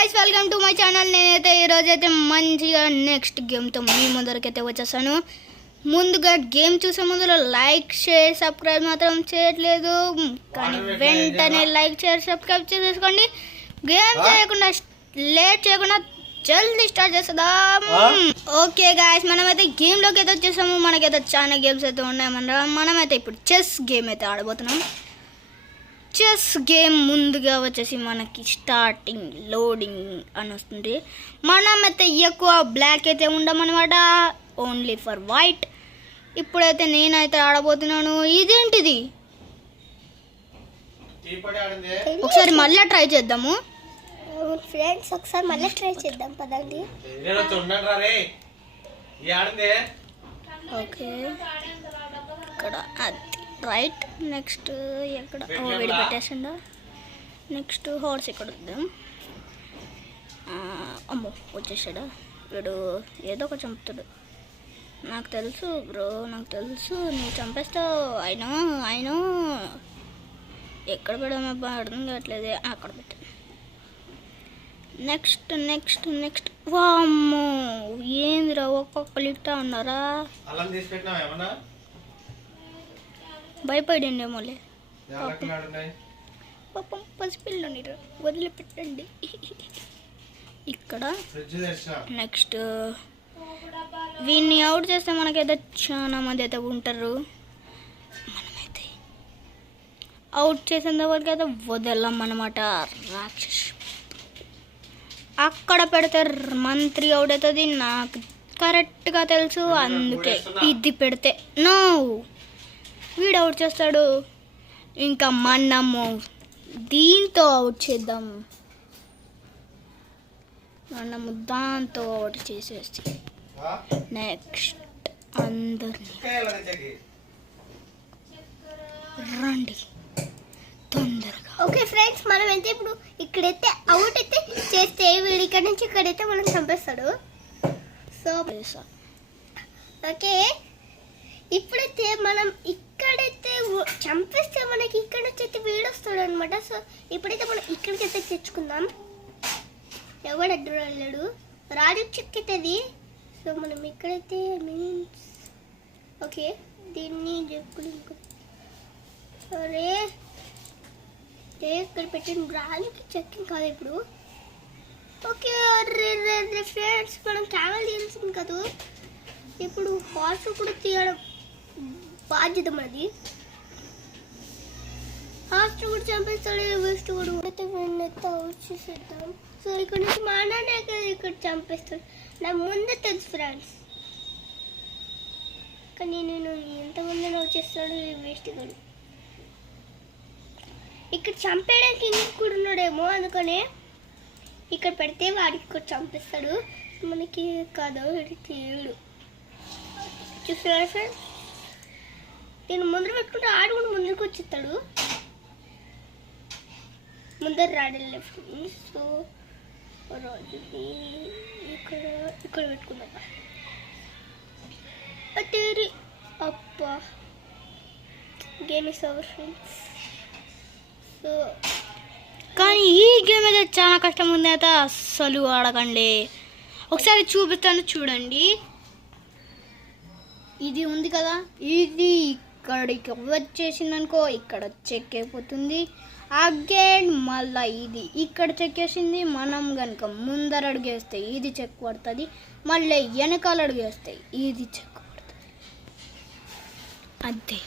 Guys welcome to my channel. నేనైతే ఈ రోజు అయితే మంచిగా నెక్స్ట్ గేమ్ తో మీ ముందరకైతే వచ్చేసాను। ముందుగా గేమ్ చూసే ముందు లైక్ షేర్ సబ్స్క్రైబ్ మాత్రం చేయట్లేదు, కానీ వెంటనే లైక్ షేర్ సబ్స్క్రైబ్ చేసేసుకోండి। గేమ్ చేయకుండా లేట్ చేయకుండా జల్దీ స్టార్ట్ చేద్దాం। ఓకే గాయ్స్, మనమైతే గేమ్ లోకి అయితే వచ్చేసాము। మనకైతే చాలా గేమ్స్ అయితే ఉన్నాయి। మనమైతే ఇప్పుడు చెస్ గేమ్ అయితే ఆడబోతున్నాం। చెస్ గేమ్ ముందుగా వచ్చేసి మనకి స్టార్టింగ్ లోడింగ్ అని వస్తుంది। మనమైతే ఎక్కువ బ్లాక్ అయితే ఉండమన్నమాట, ఓన్లీ ఫర్ వైట్। ఇప్పుడైతే నేనైతే ఆడబోతున్నాను। ఇదేంటిది, ఒకసారి మళ్ళీ ట్రై చేద్దాము ఫ్రెండ్స్, ఒకసారి మళ్ళీ ట్రై చేద్దాం పదండి। ఓకే, ఇక్కడ రైట్, నెక్స్ట్ ఎక్కడ వీడి పెట్టేసిందా, నెక్స్ట్ హార్స్ ఇక్కడ వద్దాం। అమ్మో వచ్చేసాడా వీడు, ఏదో ఒక చంపుతాడు నాకు తెలుసు బ్రో, నాకు తెలుసు నువ్వు చంపేస్తావు। అయినా ఎక్కడ పెడమబ్బా అర్థం కావట్లేదే, అక్కడ పెట్టా। నెక్స్ట్ నెక్స్ట్ నెక్స్ట్ వామ్మో ఏందిరా ఒక్కొక్కరు ఇట్టా ఉన్నారా, భయపడిండేమోలే పాపం, పసిపిల్లని వదిలిపెట్టండి। ఇక్కడ నెక్స్ట్ వీడిని అవుట్ చేస్తే మనకైతే చాలా మంది అయితే ఉంటారు। మనమైతే అవుట్ చేసేంత వరకు అయితే వదలం అన్నమాట। రాక్షస్ అక్కడ పెడితే మంత్రి అవుట్ అవుతుంది, నాకు కరెక్ట్గా తెలుసు, అందుకే ఇది పెడితే నో వీడు అవుట్ చేస్తాడు। ఇంకా మనము దీంతో అవుట్ చేద్దాం, మనము దాంతో అవుట్ చేసేసి నెక్స్ట్ అందరినీ రండి తొందరగా। ఓకే ఫ్రెండ్స్, మనం అయితే ఇప్పుడు ఇక్కడైతే అవుట్ అయితే చేస్తే వీడు ఇక్కడ నుంచి ఇక్కడైతే మనం చంపేస్తాడు। సో ఓకే, ఇప్పుడైతే మనం ఇక్కడైతే చంపేస్తే మనకి ఇక్కడ నుంచి అయితే వీడు వస్తాడు అనమాట। సో ఇప్పుడైతే మనం ఇక్కడికి అయితే తెచ్చుకుందాం, ఎవడు అడ్డు రాలేడు, రాజు చెక్కితుంది। సో మనం ఇక్కడైతే మీన్స్ ఓకే దీన్ని చెప్పుకుంటూ సరే ఇక్కడ పెట్టిన రాజుకి చెక్కింగ్ కాదు ఇప్పుడు। ఓకే ఫ్రెండ్స్, మనం క్యామెల్ తీయాల్సింది కాదు, ఇప్పుడు హార్స్ కూడా తీయడం బాధ్యత మనది। హార్స్ కూడా చంపేస్తాడు, వేస్ట్ కూడా అయితే అవుట్ చేసేద్దాం। సో ఇక్కడ నుంచి మా నాన్న ఇక్కడ చంపేస్తాడు, నా ముందే తెలుసు ఫ్రెండ్స్, కానీ నేను ఎంతమంది వచ్చేస్తాడు వేస్ట్ కూడా। ఇక్కడ చంపేయడానికి ఇంటికి కూడా ఉన్నాడేమో, అందుకనే ఇక్కడ పెడితే వాడికి కూడా చంపేస్తాడు, మనకి కాదు తీయడు। చూస్తున్నారా ఫ్రెండ్స్, నేను ముందర పెట్టుకుంటే ఆడు కూడా ముందరకు వచ్చేస్తాడు, ముందర రాడు లెఫ్ట్। సో రాజుని ఇక్కడ ఇక్కడ పెట్టుకున్నాం తేరి అప్పా, game is over friends. So కానీ ఈ గేమ్ అయితే చాలా కష్టం ఉంది, అయితే అస్సలు ఆడకండి। ఒకసారి చూపిస్తాను చూడండి, ఇది ఉంది కదా, ఇది ఇక్కడికి వచ్చేసింది అనుకో, ఇక్కడ చెక్ అయిపోతుంది అగైన్, మళ్ళీ ఇది ఇక్కడ చెక్కేసింది, మనం కనుక ముందర అడుగేస్తే ఇది చెక్ పడుతుంది, మళ్ళీ వెనకాల అడుగేస్తే ఇది చెక్ పడుతుంది, అంతే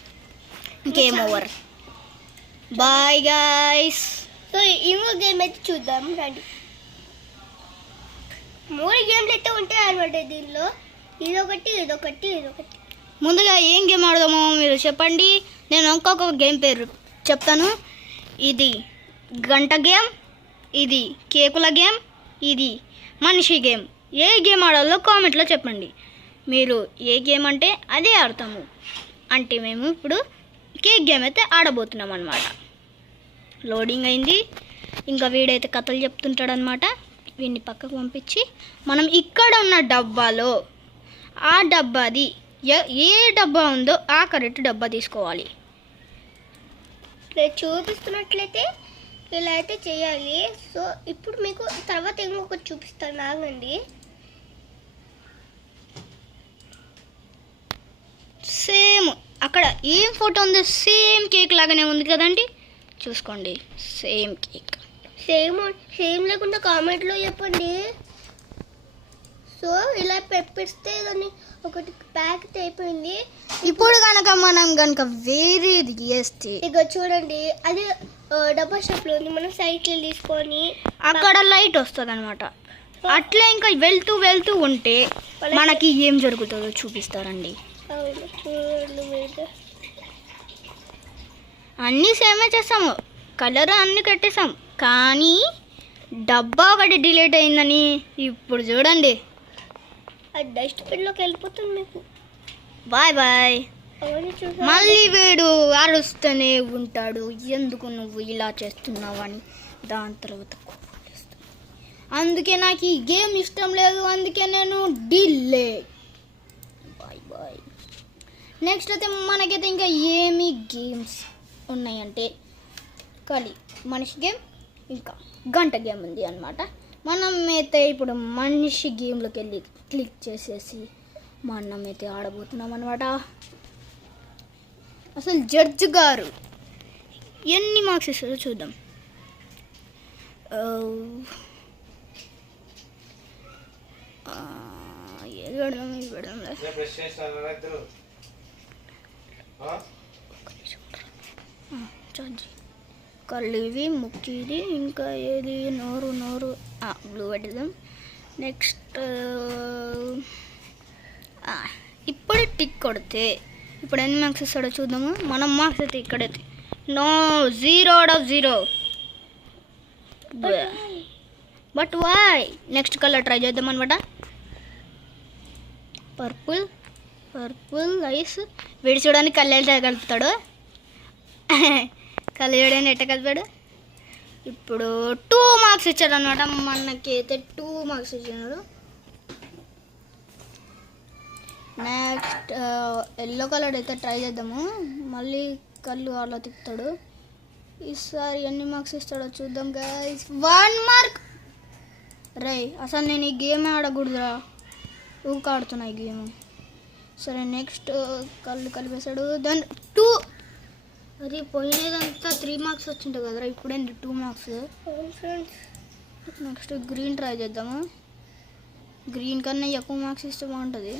game over, bye guys. So ఇంకో గేమ్ అయితే చూద్దాం రండి। 3 గేమ్లు అయితే ఉంటాయి అనమాట దీనిలో, ఇదొకటి ఇదొకటి ఇదొకటి। ముందుగా ఏం గేమ్ ఆడదామో మీరు చెప్పండి, నేను ఇంకొక గేమ్ పేరు చెప్తాను। ఇది గంట గేమ్, ఇది కేకుల గేమ్, ఇది మనిషి గేమ్। ఏ గేమ్ ఆడాలో కామెంట్లో చెప్పండి, మీరు ఏ గేమ్ అంటే అదే ఆడతాము। అంటే మేము ఇప్పుడు కేక్ గేమ్ అయితే ఆడబోతున్నాం అన్నమాట। లోడింగ్ అయింది, ఇంకా వీడైతే కథలు చెప్తుంటాడనమాట, వీడిని పక్కకు పంపించి మనం ఇక్కడ ఉన్న డబ్బాలో ఆ డబ్బాది ఏ డబ్బా ఉందో ఆ కరెక్ట్ డబ్బా తీసుకోవాలి। చూపిస్తున్నట్లయితే ఇలా అయితే చేయాలి. సో ఇప్పుడు మీకు తర్వాత ఇంకొకటి చూపిస్తాను, ఆగండి. సేమ్ అక్కడ ఏం ఫోటో ఉందో సేమ్ కేక్ లాగానే ఉంది కదండి, చూసుకోండి. Same cake. సేమ్ లేకుండా కామెంట్లో చెప్పండి. సో ఇలా పెప్పిస్తే దాన్ని ఒకటి ప్యాకెట్ అయిపోయింది. ఇప్పుడు కనుక మనం కనుక వేరేది చేస్తే ఇక చూడండి, అది డబ్బా షాప్లో ఉంది. మనం సైకిల్ తీసుకొని అక్కడ లైట్ వస్తుంది అనమాట. అట్లే ఇంకా వెళ్తూ వెళ్తూ ఉంటే మనకి ఏం జరుగుతుందో చూపిస్తారండి. అవును, చూడండి మీరు. అన్నీ సేమే చేస్తాము, కలర్ అన్నీ కట్టేసాం, కానీ డబ్బా ఒకటి డిలీట్ అయిందని ఇప్పుడు చూడండి. అది డస్ట్బిన్లోకి వెళ్ళిపోతుంది మీకు. Bye bye. అవన్నీ చూసారు. మళ్ళీ వీడు అరుస్తూనే ఉంటాడు, ఎందుకు నువ్వు ఇలా చేస్తున్నావని. దాని తర్వాత అందుకే నాకు ఈ గేమ్ ఇష్టం లేదు, అందుకే నేను డిలీట్. Bye bye. నెక్స్ట్ అయితే మనకైతే ఇంకా ఏమి గేమ్స్ ఉన్నాయంటే ఖాళీ మనిషి గేమ్, ఇంకా గంట గేమ్ ఉంది అనమాట. మనం అయితే ఇప్పుడు మనిషి గేమ్లోకి వెళ్ళి క్లిక్ చేసేసి మనం అయితే ఆడబోతున్నాం అనమాట. అసలు జడ్జ్ గారు ఎన్ని మార్క్స్ ఇస్తారో చూద్దాం. ఏది పెడదాం, ఇది పెడదాంలే. జడ్జ్ కళ్ళువి, ముక్కిది, ఇంకా ఏది నోరు బ్లూ పెడదాం. నెక్స్ట్ ఇప్పుడు టిక్ కొడితే ఇప్పుడు ఎన్ని మార్క్స్ ఇస్తాడో చూద్దాము. మనం మార్క్స్ అయితే ఇక్కడైతే 0 out of 0. But why? Next colour try చేద్దాం అనమాట. Purple eyes. వీడి చూడడానికి కళ్ళు ఎట్లా కలుపుతాడు, కళ్ళు చూడని ఎట్ట కలిపాడు. ఇప్పుడు 2 మార్క్స్ ఇచ్చాడు అనమాట. మనకైతే 2 మార్క్స్ ఇచ్చినాడు. నెక్స్ట్ ఎల్లో కలర్ అయితే ట్రై చేద్దాము. మళ్ళీ కళ్ళు అలా తిప్పుతాడు. ఈసారి ఎన్ని మార్క్స్ ఇస్తాడో చూద్దాం గైస్. 1 మార్క్. రే అసలు నేను ఈ గేమ్ ఆడకూడదురా, ఊక ఆడుతున్నా ఈ గేమ్. సరే నెక్స్ట్ కళ్ళు కలిపేశాడు. దాని 2. అది పోయినదంతా 3 మార్క్స్ వచ్చింటాయి కదరా, ఇప్పుడేంటి 2 మార్క్స్. నెక్స్ట్ గ్రీన్ ట్రై చేద్దాము. గ్రీన్ కన్నా ఎక్కువ మార్క్స్ ఇస్తే బాగుంటుంది.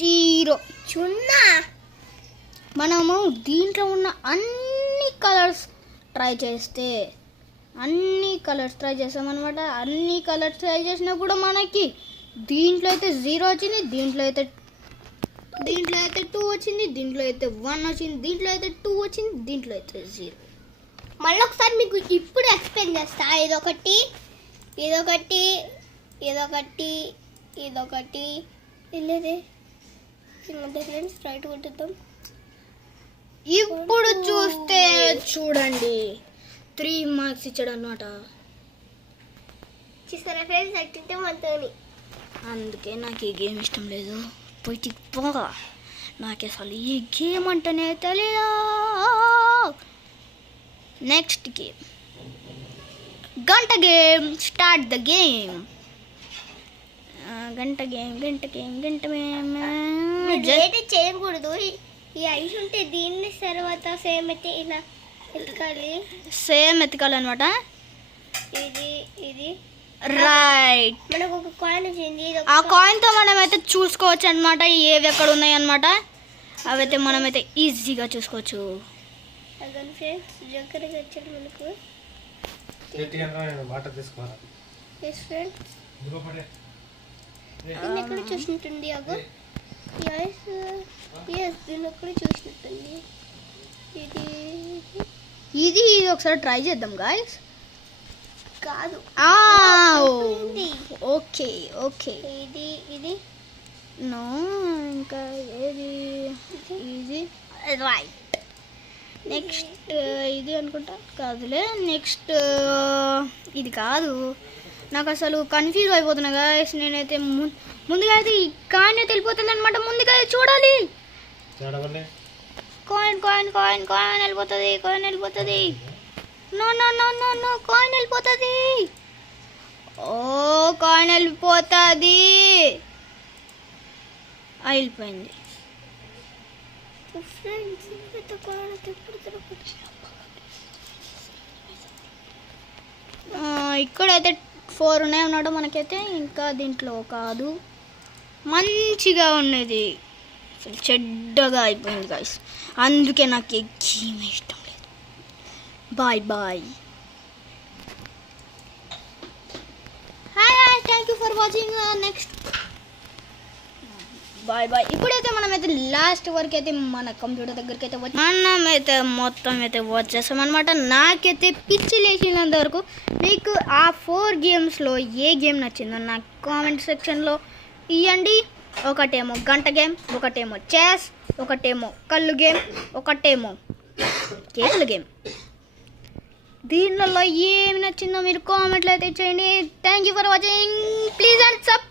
0. మనము దీంట్లో ఉన్న అన్ని కలర్స్ ట్రై చేస్తామన్నమాట. అన్ని కలర్స్ ట్రై చేసినా కూడా మనకి దీంట్లో అయితే 0 వచ్చింది, దీంట్లో అయితే 2 వచ్చింది, దీంట్లో అయితే 1 వచ్చింది, దీంట్లో అయితే 2 వచ్చింది, దీంట్లో అయితే 0. మళ్ళీ ఒకసారి మీకు ఇప్పుడు ఎక్స్ప్లెయిన్ చేస్తా. ఇదొకటి వెళ్ళేది ఫ్రెండ్స్. రైట్ కొట్టుద్దాం. ఇప్పుడు చూస్తే చూడండి 3 మార్క్స్ ఇచ్చాడు అనమాట. చూసారా ఫ్రెండ్స్, అట్టింటే మనతోని. అందుకే నాకు ఈ గేమ్ ఇష్టం లేదు. పోయి పోగా నాకు అసలు ఈ గేమ్ అంటేనే తెలియదు. నెక్స్ట్ గేమ్ గంట గేమ్. Start the game. గంట గేమ్. జైతే చేయకూడదు. ఈ ఐస్ ఉంటే దీన్ని తర్వాత సేమ్ అయితే ఇలా ఎత్తుకాలన్నమాట. ఇది రైట్. మనకు ఒక కాయిన్ వచ్చింది. ఆ కాయిన్తో మనమైతే చూసుకోవచ్చు అనమాట ఏవి ఎక్కడ ఉన్నాయి అనమాట. అవైతే మనమైతే ఈజీగా చూసుకోవచ్చు. జంకరగా వచ్చాడు మనకు. దీన్ని ఎక్కడ చూసినట్టుంది. అగో దీన్ని ఎక్కడ చూసినట్టుంది. ఇది ఒకసారి ట్రై చేద్దాం గాయస్. కాదు, ఓకే. ఇది నో, ఇంకా ఏది ఇది రైట్. నెక్స్ట్ ఇది అనుకుంటా, కాదులే. నెక్స్ట్ ఇది కాదు. నాకు అసలు కన్ఫ్యూజ్ అయిపోతున్నా గాయస్. నేనైతే ముందుగా అయితే ఈ కాయిన్ అయితే వెళ్ళిపోతుంది అనమాట. ముందుగా చూడాలి. కాయిన్ కాయిన్ కాయిన్ కాయిన్ వెళ్ళిపోతుంది కాయిన్ వెళ్ళిపోతుంది no no no no no coin వెళ్ళిపోతుంది ఓ కాయిన్ వెళ్ళిపోతుంది వెళ్ళిపోయింది ఫ్రెండ్స్ ఇంత కాయిన్ ఎప్పుడు దొరుకుతుంది ఇక్కడైతే 4 ఉన్నాయి ఉన్నాడు మనకైతే ఇంకా దీంట్లో కాదు మంచిగా ఉన్నది అసలు చెడ్డగా అయిపోయింది గాయస్ అందుకే నాకు ఈ గేమ్ ఇష్టం లేదు bye bye hi hi thank you for watching next bye bye ఇప్పుడైతే మనమైతే లాస్ట్ వరకు అయితే మన కంప్యూటర్ దగ్గరికి అయితే మనమైతే మొత్తం అయితే వచ్చేసాం అనమాట నాకైతే పిచ్చి లేచినంత వరకు మీకు ఆ 4 గేమ్స్లో ఏ గేమ్ నచ్చిందో నాకు కామెంట్ సెక్షన్లో ఇవ్వండి ఒకటేమో గంట గేమ్ ఒకటేమో చెస్ ఒకటేమో కళ్ళు గేమ్ ఒకటేమో కేకుల గేమ్ దీనిలో ఏమి నచ్చిందో మీరు కామెంట్లో అయితే చేయండి thank you for watching please and sub